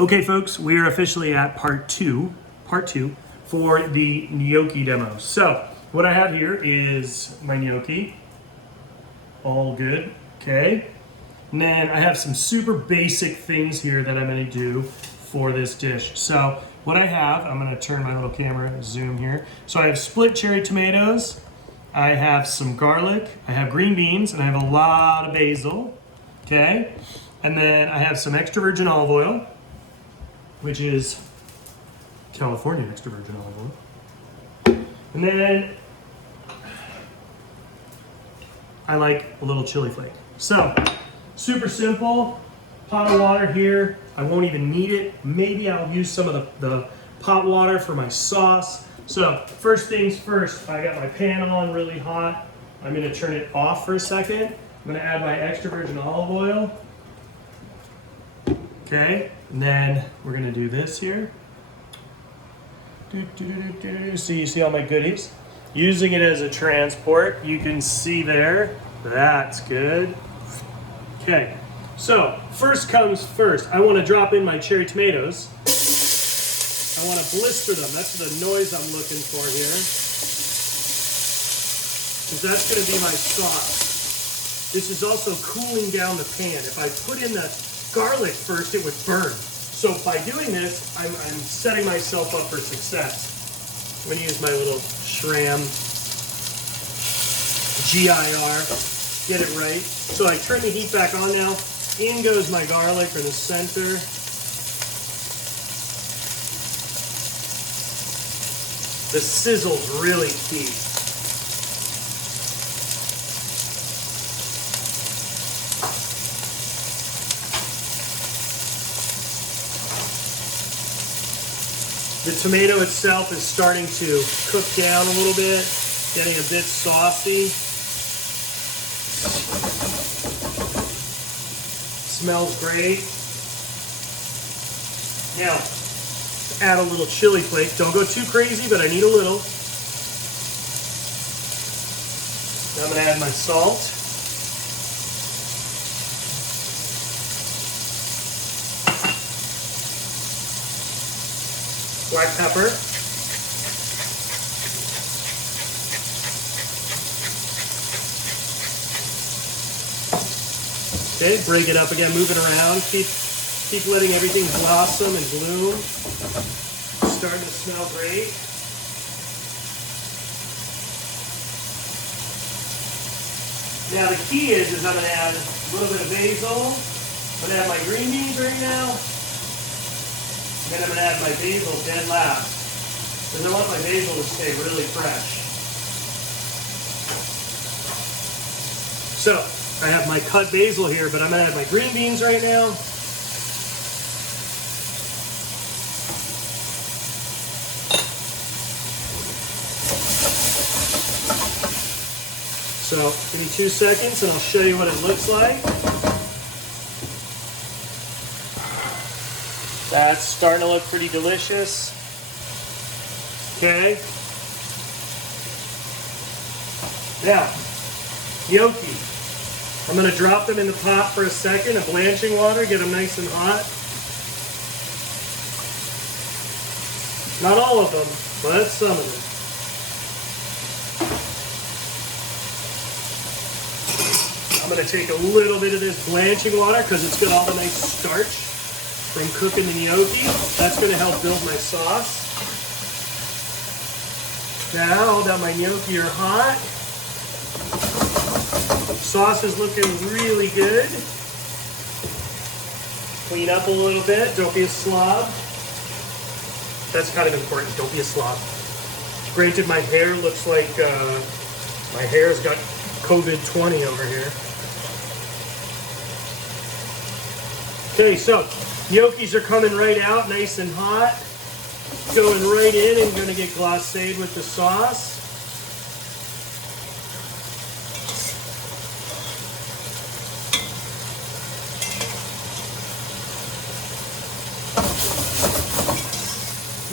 Okay, folks, we are officially at part two for the gnocchi demo. So, what I have here is my gnocchi. All good, okay? And then I have some super basic things here that I'm gonna do for this dish. So, what I have, I'm gonna turn my little camera, zoom here. So I have split cherry tomatoes, I have some garlic, I have green beans, and I have a lot of basil, okay? And then I have some extra virgin olive oil, which is California extra virgin olive oil. And then I like a little chili flake. So, super simple, pot of water here. I won't even need it. Maybe I'll use some of the pot water for my sauce. So, first things first, I got my pan on really hot. I'm gonna turn it off for a second. I'm gonna add my extra virgin olive oil. Okay, and then we're gonna do this here. So you see all my goodies? Using it as a transport, you can see there, that's good. Okay, so first comes first. I wanna drop in my cherry tomatoes. I wanna blister them, that's the noise I'm looking for here. Because that's gonna be my sauce. This is also cooling down the pan. If I put in the garlic first, it would burn. So by doing this, I'm setting myself up for success. I'm gonna use my little SRAM GIR, get it right. So I turn the heat back on now. In goes my garlic or the center. The sizzle's really key. The tomato itself is starting to cook down a little bit, getting a bit saucy. Smells great. Now, add a little chili flake. Don't go too crazy, but I need a little. Now I'm gonna add my salt. Black pepper. Okay, break it up again, move it around. Keep letting everything blossom and bloom. It's starting to smell great. Now the key is I'm gonna add a little bit of basil. I'm gonna add my green beans right now. Then I'm going to add my basil dead last, because I want my basil to stay really fresh. So, I have my cut basil here, but I'm going to add my green beans right now. So, give me 2 seconds and I'll show you what it looks like. That's starting to look pretty delicious. Okay. Now, gnocchi. I'm going to drop them in the pot for a second, of blanching water, get them nice and hot. Not all of them, but some of them. I'm going to take a little bit of this blanching water because it's got all the nice starch from cooking the gnocchi. That's going to help build my sauce. Now that my gnocchi are hot, sauce is looking really good. Clean up a little bit, don't be a slob. That's kind of important, don't be a slob. Granted, my hair looks like my hair's got COVID-20 over here. Okay, so gnocchis are coming right out, nice and hot. Going right in and gonna get glacéed with the sauce.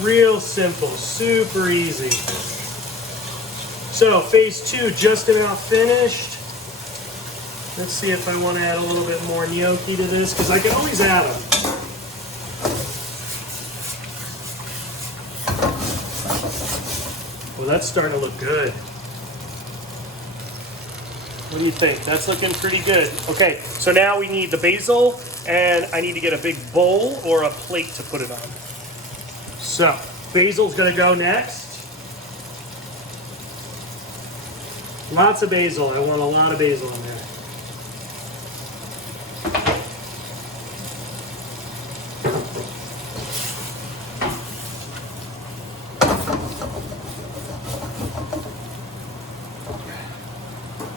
Real simple, super easy. So phase 2 just about finished. Let's see if I want to add a little bit more gnocchi to this, because I can always add them. that's starting to look good. What do you think? That's looking pretty good. Okay, so now we need the basil, and I need to get a big bowl or a plate to put it on. So, basil's gonna go next. Lots of basil. I want a lot of basil in there.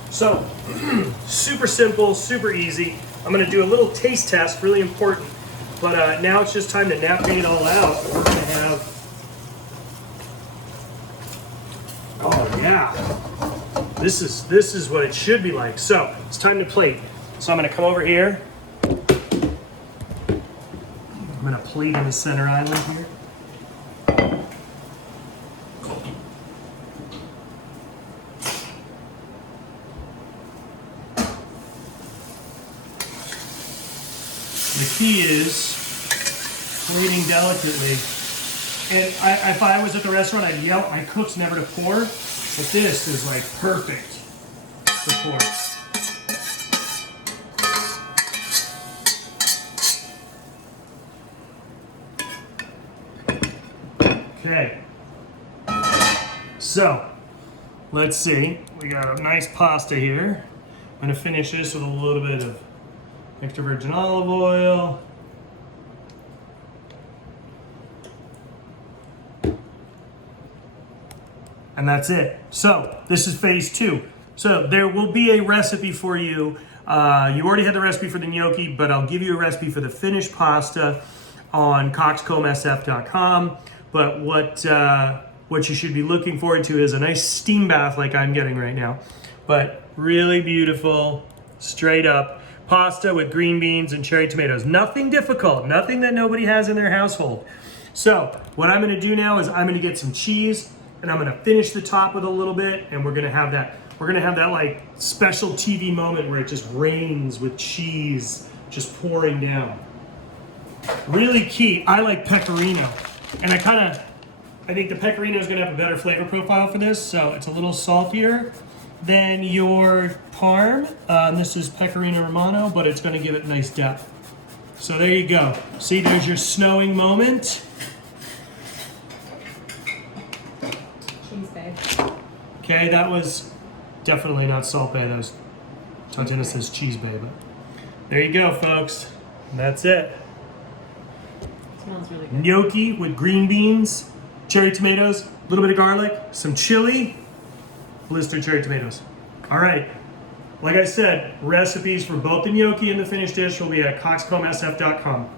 So, super simple, super easy. I'm gonna do a little taste test, really important. But now it's just time to navigate it all out. We're gonna have, oh yeah, this is what it should be like. So it's time to plate. So I'm gonna come over here. I'm gonna plate in the center island here. The key is plating delicately. And if I was at the restaurant, I'd yell at my cooks never to pour, but this is like perfect to pour. Okay. So, let's see. We got a nice pasta here. I'm gonna finish this with a little bit of extra virgin olive oil. And that's it. So this is phase 2. So there will be a recipe for you. You already had the recipe for the gnocchi, but I'll give you a recipe for the finished pasta on coxcombsf.com. But what you should be looking forward to is a nice steam bath like I'm getting right now. But really beautiful, straight up pasta with green beans and cherry tomatoes. Nothing difficult, nothing that nobody has in their household. So what I'm gonna do now is I'm gonna get some cheese and I'm gonna finish the top with a little bit, and we're gonna have that like special TV moment where it just rains with cheese just pouring down. Really key, I like pecorino. And I think the pecorino is gonna have a better flavor profile for this, so it's a little saltier than your parm. This is pecorino romano, but it's gonna give it nice depth. So there you go. See, there's your snowing moment. Cheese Bay. Okay, that was definitely not Salt Bay. That was, Tatiana says Cheese Bay, but there you go, folks. And that's it. Smells really good. Gnocchi with green beans, cherry tomatoes, a little bit of garlic, some chili, blistered cherry tomatoes. All right. Like I said, recipes for both the gnocchi and the finished dish will be at coxcombsf.com.